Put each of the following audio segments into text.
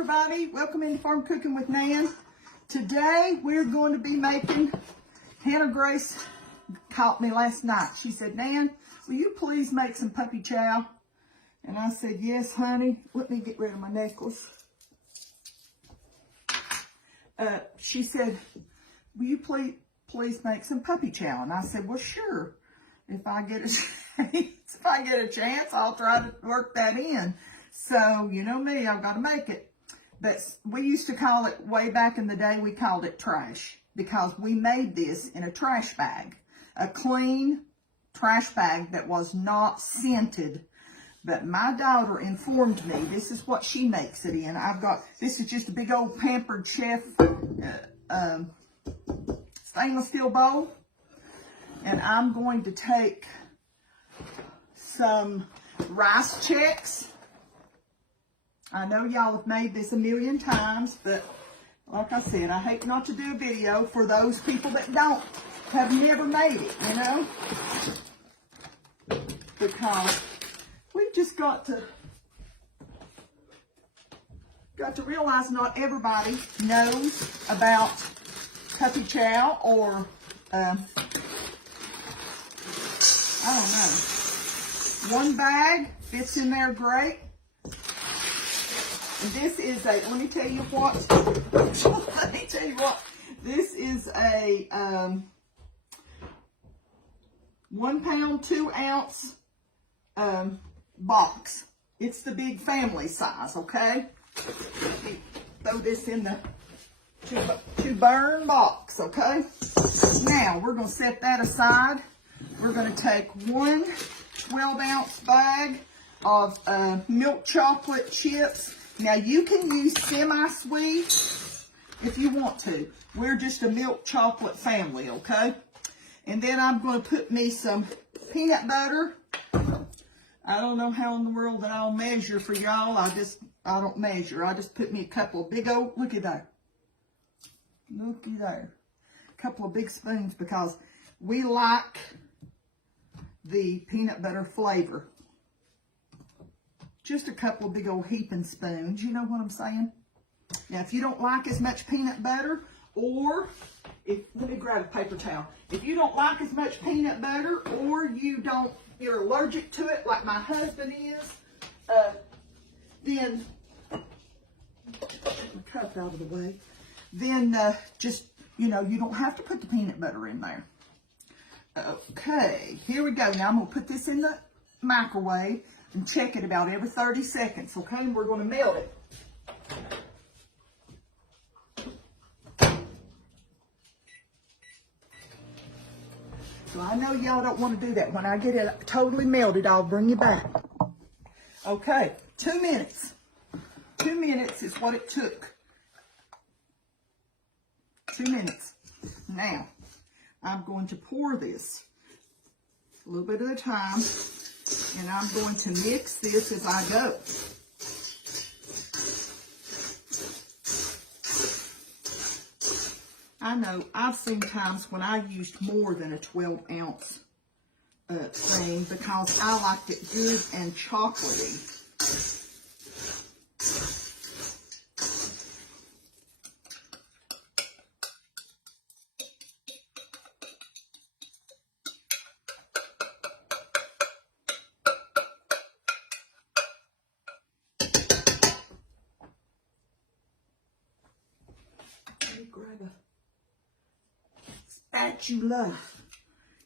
everybody, welcome into Farm Cooking with Nan. Today we're going to be making, Hannah Grace caught me last night. She said, Nan, will you please make some puppy chow? And I said, yes, honey. Let me get rid of my necklace. She said, will you please make some puppy chow? And I said, well, sure. If I get a chance, I'll try to work that in. So, you know me, I've got to make it. But we used to call it, way back in the day, we called it trash. Because we made this in a trash bag. A clean trash bag that was not scented. But my daughter informed me, this is what she makes it in. This is just a big old Pampered Chef stainless steel bowl. And I'm going to take some rice checks. I know y'all have made this a million times, but like I said, I hate not to do a video for those people that have never made it, you know? Because we've just got to realize not everybody knows about puppy chow or, I don't know. One bag fits in there great. And this is a, let me tell you what, this is a 1 pound, 2 ounce box. It's the big family size, okay? Let me throw this in the to burn box, okay? Now, we're going to set that aside. We're going to take one 12-ounce bag of milk chocolate chips. Now, you can use semi-sweet if you want to. We're just a milk chocolate family, okay? And then I'm going to put me some peanut butter. I don't know how in the world that I'll measure for y'all. I don't measure. I just put me a couple of big old, looky there. Looky there. A couple of big spoons because we like the peanut butter flavor. Just a couple of big old heaping spoons, you know what I'm saying? Now, if you don't like as much peanut butter, or let me grab a paper towel. If you don't like as much peanut butter, or you're allergic to it, like my husband is, then, get my cup out of the way, then just, you know, you don't have to put the peanut butter in there. Okay, here we go. Now I'm going to put this in the microwave and check it about every 30 seconds, okay? And we're going to melt it. So I know y'all don't want to do that. When I get it totally melted, I'll bring you back. Okay, 2 minutes. 2 minutes is what it took. 2 minutes. Now, I'm going to pour this a little bit at a time, and I'm going to mix this as I go. I know I've seen times when I used more than a 12-ounce thing because I liked it good and chocolatey. Grab a spatula.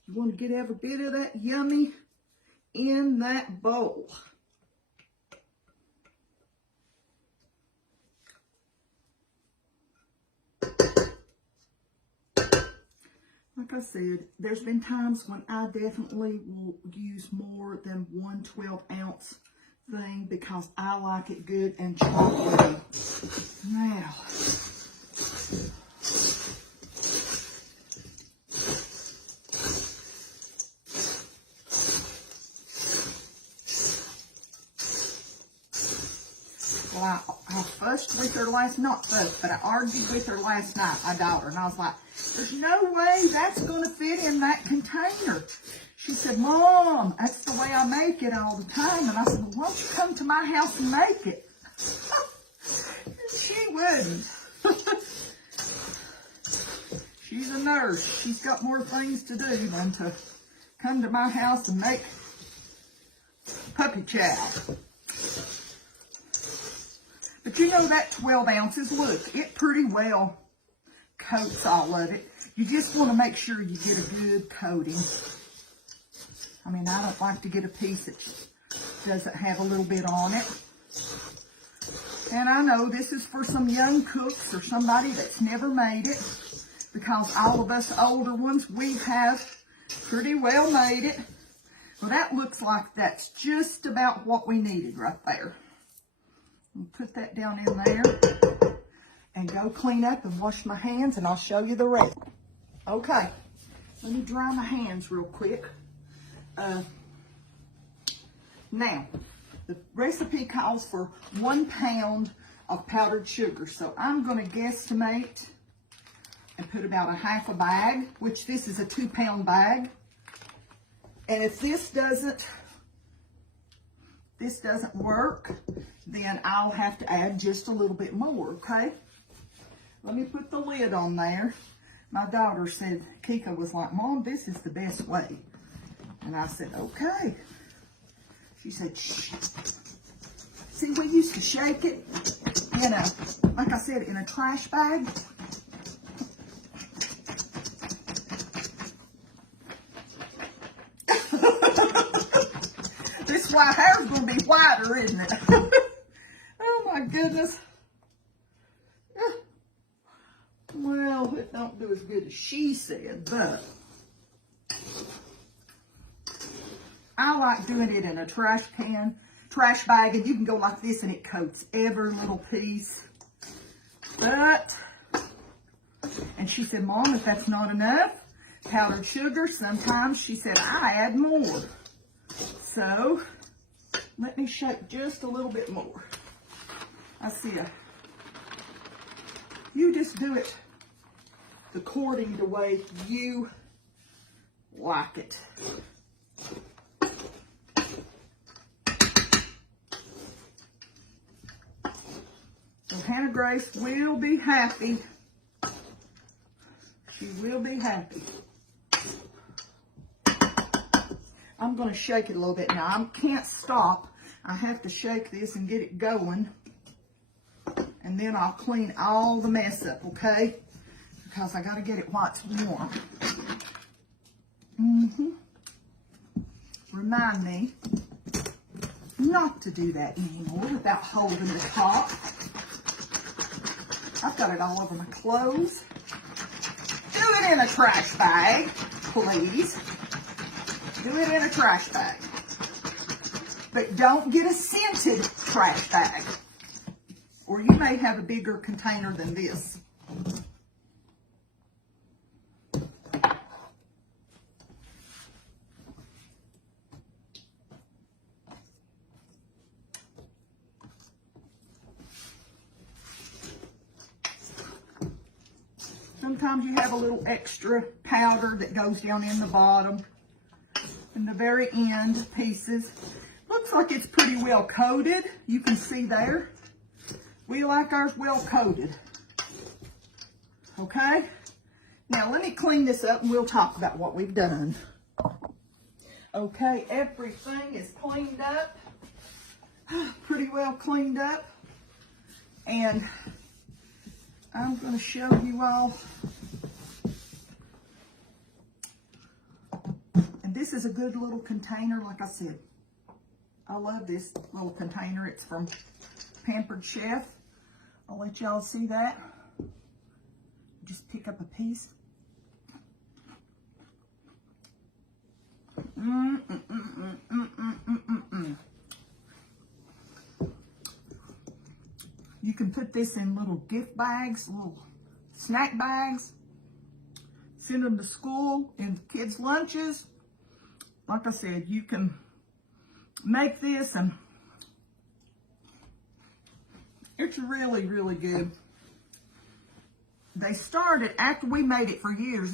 You want to get every bit of that yummy in that bowl. Like I said, there's been times when I definitely will use more than one 12-ounce thing because I like it good and chocolatey. Now, well, I fussed with her not fussed, but I argued with her last night, my daughter, and I was like, there's no way that's going to fit in that container. She said, Mom, that's the way I make it all the time. And I said, well, why don't you come to my house and make it? wouldn't. She's a nurse. She's got more things to do than to come to my house and make puppy chow. But you know that 12 ounces, look, it pretty well coats all of it. You just want to make sure you get a good coating. I mean, I don't like to get a piece that doesn't have a little bit on it. And I know this is for some young cooks or somebody that's never made it, because all of us older ones, we have pretty well made it. Well, that looks like that's just about what we needed right there. I'll put that down in there and go clean up and wash my hands, and I'll show you the rest. Okay, let me dry my hands real quick. Now, the recipe calls for 1 pound of powdered sugar, so I'm going to guesstimate and put about a half a bag, which this is a 2 pound bag. And if this doesn't work, then I'll have to add just a little bit more, okay? Let me put the lid on there. My daughter said, Kika was like, Mom, this is the best way. And I said, okay. She said, shh. See, we used to shake it in a, like I said, in a trash bag. This is why hair's going to be whiter, isn't it? Oh my goodness. Well, it don't do as good as she said, but I like doing it in a trash bag, and you can go like this and it coats every little piece. But, and she said, Mom, if that's not enough powdered sugar, sometimes she said, I add more. So, let me shake just a little bit more. I see you just do it according to the way you like it. So Hannah Grace will be happy. She will be happy. I'm going to shake it a little bit now. I can't stop. I have to shake this and get it going. And then I'll clean all the mess up, okay? Because I got to get it while it's warm. Remind me not to do that anymore without holding the top. I've got it all over my clothes. Do it in a trash bag, please. Do it in a trash bag. But don't get a scented trash bag, or you may have a bigger container than this. Sometimes you have a little extra powder that goes down in the bottom. In the very end pieces. Looks like it's pretty well coated. You can see there. We like ours well coated. Okay? Now let me clean this up and we'll talk about what we've done. Okay, everything is cleaned up. Pretty well cleaned up. And I'm going to show you all. And this is a good little container, like I said. I love this little container. It's from Pampered Chef. I'll let y'all see that. Just pick up a piece. You can put this in little gift bags, little snack bags. Send them to school in kids' lunches. Like I said, you can make this, and it's really, really good. They started, after we made it for years,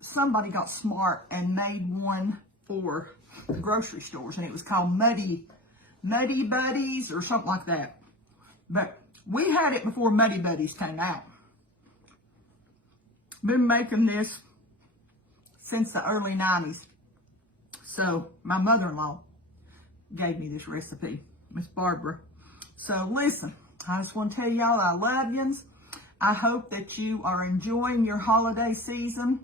somebody got smart and made one for the grocery stores, and it was called Muddy Buddies or something like that. But We had it before Muddy Buddies came out. Been making this since the early 90s. So my mother-in-law gave me this recipe, Miss Barbara. So listen, I just want to tell y'all I love yous. I hope that you are enjoying your holiday season.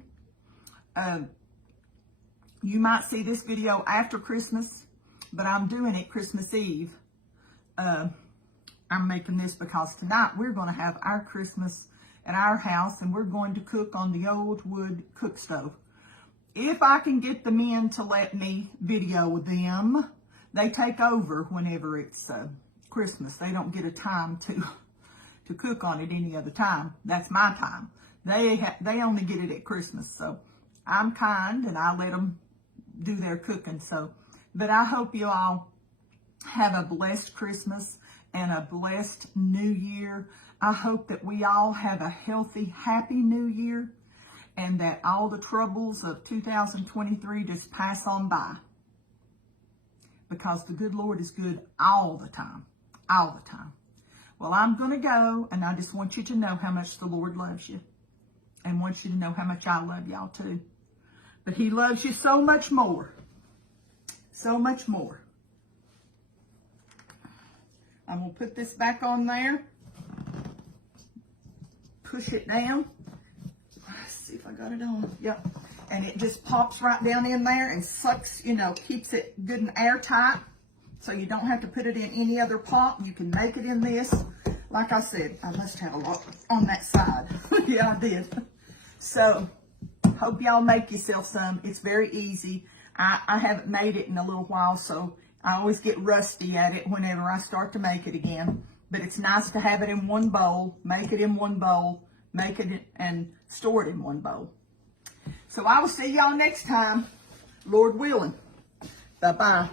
You might see this video after Christmas, but I'm doing it Christmas Eve. I'm making this because tonight we're going to have our Christmas at our house, and we're going to cook on the old wood cook stove. If I can get the men to let me video them, they take over whenever it's Christmas. They don't get a time to cook on it any other time. That's my time. They only get it at Christmas. So I'm kind and I let them do their cooking. So, but I hope you all have a blessed Christmas and a blessed New Year. I hope that we all have a healthy, happy New Year, and that all the troubles of 2023 just pass on by. Because the good Lord is good all the time. All the time. Well, I'm going to go, and I just want you to know how much the Lord loves you. And wants you to know how much I love y'all too. But he loves you so much more. So much more. I'm going to put this back on there. Push it down. Let's see if I got it on. Yep. And it just pops right down in there and sucks, you know, keeps it good and airtight. So you don't have to put it in any other pot. You can make it in this. Like I said, I must have a lot on that side. Yeah, I did. So, hope y'all make yourself some. It's very easy. I haven't made it in a little while, so I always get rusty at it whenever I start to make it again. But it's nice to have it in one bowl, make it in one bowl, make it and store it in one bowl. So I will see y'all next time, Lord willing. Bye-bye.